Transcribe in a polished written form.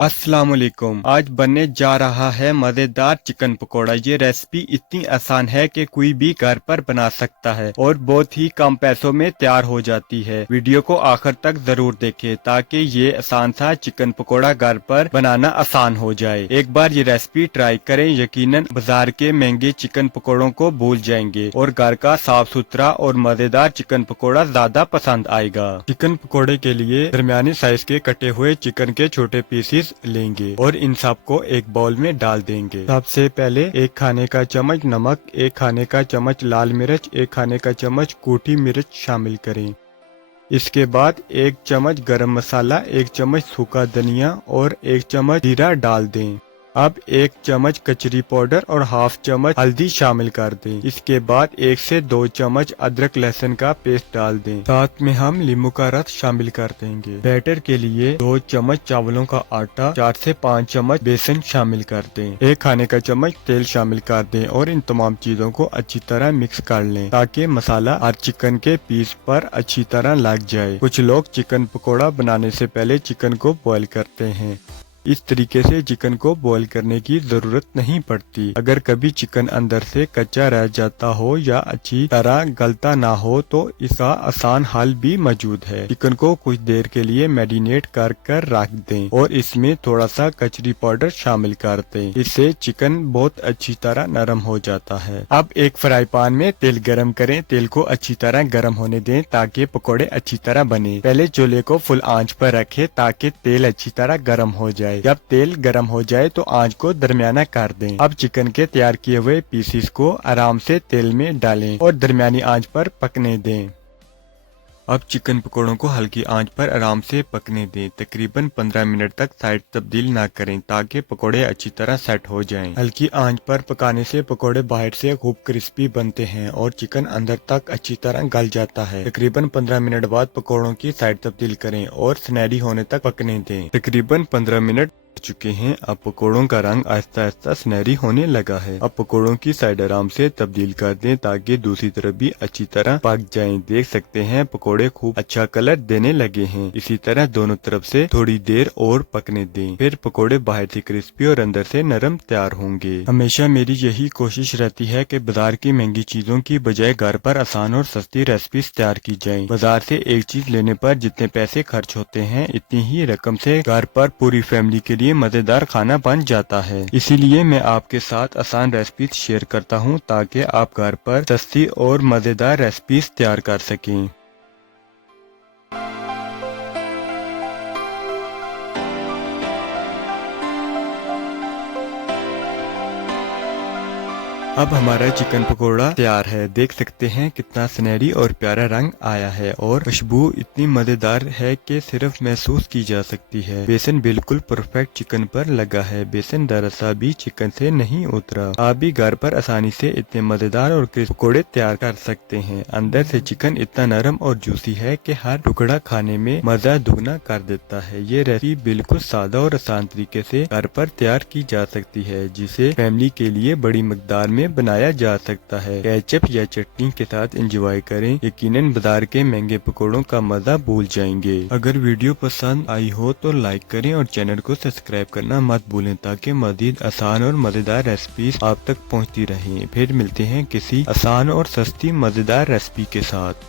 अस्सलाम वालेकुम। आज बनने जा रहा है मजेदार चिकन पकोड़ा। ये रेसिपी इतनी आसान है कि कोई भी घर पर बना सकता है और बहुत ही कम पैसों में तैयार हो जाती है। वीडियो को आखिर तक जरूर देखें ताकि ये आसान सा चिकन पकोड़ा घर पर बनाना आसान हो जाए। एक बार ये रेसिपी ट्राई करें, यकीनन बाजार के महंगे चिकन पकोड़ों को भूल जाएंगे और घर का साफ सुथरा और मजेदार चिकन पकोड़ा ज्यादा पसंद आएगा। चिकन पकोड़े के लिए दरमियानी साइज के कटे हुए चिकन के छोटे पीसेस लेंगे और इन सब को एक बाउल में डाल देंगे। सबसे पहले 1 खाने का चम्मच नमक, 1 खाने का चम्मच लाल मिर्च, 1 खाने का चम्मच कूटी मिर्च शामिल करें। इसके बाद 1 चम्मच गरम मसाला, 1 चम्मच सूखा धनिया और 1 चम्मच जीरा डाल दें। अब 1 चम्मच कचरी पाउडर और हाफ चम्मच हल्दी शामिल कर दें। इसके बाद 1 से 2 चम्मच अदरक लहसुन का पेस्ट डाल दें। साथ में हम नींबू का रस शामिल कर देंगे। बैटर के लिए 2 चम्मच चावलों का आटा, 4 से 5 चम्मच बेसन शामिल कर दें। 1 खाने का चम्मच तेल शामिल कर दें और इन तमाम चीजों को अच्छी तरह मिक्स कर लें ताकि मसाला हर चिकन के पीस पर अच्छी तरह लग जाए। कुछ लोग चिकन पकोड़ा बनाने से पहले चिकन को बॉईल करते हैं। इस तरीके से चिकन को बॉईल करने की जरूरत नहीं पड़ती। अगर कभी चिकन अंदर से कच्चा रह जाता हो या अच्छी तरह गलता ना हो तो इसका आसान हल भी मौजूद है। चिकन को कुछ देर के लिए मैरिनेट कर रख दें और इसमें थोड़ा सा कचरी पाउडर शामिल कर दें। इससे चिकन बहुत अच्छी तरह नरम हो जाता है। अब एक फ्राई पैन में तेल गरम करें। तेल को अच्छी तरह गरम होने दें ताकि पकौड़े अच्छी तरह बने। पहले चूल्हे को फुल आंच पर रखें ताकि तेल अच्छी तरह गरम हो जाए। जब तेल गरम हो जाए तो आंच को दरमियाना कर दें। अब चिकन के तैयार किए हुए पीसेस को आराम से तेल में डालें और दरमियानी आंच पर पकने दें। अब चिकन पकोड़ों को हल्की आंच पर आराम से पकने दें। तकरीबन 15 मिनट तक साइड तब्दील ना करें ताकि पकोड़े अच्छी तरह सेट हो जाएं। हल्की आंच पर पकाने से पकोड़े बाहर से खूब क्रिस्पी बनते हैं और चिकन अंदर तक अच्छी तरह गल जाता है। तकरीबन 15 मिनट बाद पकोड़ों की साइड तब्दील करें और सुनहरी होने तक पकने दें। तकरीबन 15 मिनट चुके हैं। अब पकोड़ों का रंग आहिस्ता आहिस्ता सुनहरी होने लगा है। अब पकोड़ों की साइड आराम से तब्दील कर दें ताकि दूसरी तरफ भी अच्छी तरह पक जाएं। देख सकते हैं पकोड़े खूब अच्छा कलर देने लगे हैं। इसी तरह दोनों तरफ से थोड़ी देर और पकने दें। फिर पकोड़े बाहर से क्रिस्पी और अंदर से नरम तैयार होंगे। हमेशा मेरी यही कोशिश रहती है कि बाजार की महंगी चीजों की बजाय घर पर आसान और सस्ती रेसिपीज तैयार की जाएं। बाजार से एक चीज लेने पर जितने पैसे खर्च होते हैं इतनी ही रकम से घर पर पूरी फैमिली के लिए मजेदार खाना बन जाता है। इसीलिए मैं आपके साथ आसान रेसिपीज शेयर करता हूं ताकि आप घर पर सस्ती और मजेदार रेसिपीज तैयार कर सकें। अब हमारा चिकन पकोड़ा तैयार है। देख सकते हैं कितना सुनहरी और प्यारा रंग आया है और खुशबू इतनी मजेदार है कि सिर्फ महसूस की जा सकती है। बेसन बिल्कुल परफेक्ट चिकन पर लगा है। बेसन दरअसल भी चिकन से नहीं उतरा। आप भी घर पर आसानी से इतने मजेदार और क्रिस्पी पकोड़े तैयार कर सकते हैं। अंदर से चिकन इतना नरम और जूसी है कि हर टुकड़ा खाने में मजा दुगना कर देता है। ये रेसिपी बिल्कुल सादा और आसान तरीके से घर पर तैयार की जा सकती है जिसे फैमिली के लिए बड़ी मकदार में बनाया जा सकता है। केचप या चटनी के साथ एंजॉय करें। यकीनन बाजार के महंगे पकोड़ों का मजा भूल जाएंगे। अगर वीडियो पसंद आई हो तो लाइक करें और चैनल को सब्सक्राइब करना मत भूलें ताकि मजीद आसान और मजेदार रेसिपीज आप तक पहुंचती रहें। फिर मिलते हैं किसी आसान और सस्ती मजेदार रेसिपी के साथ।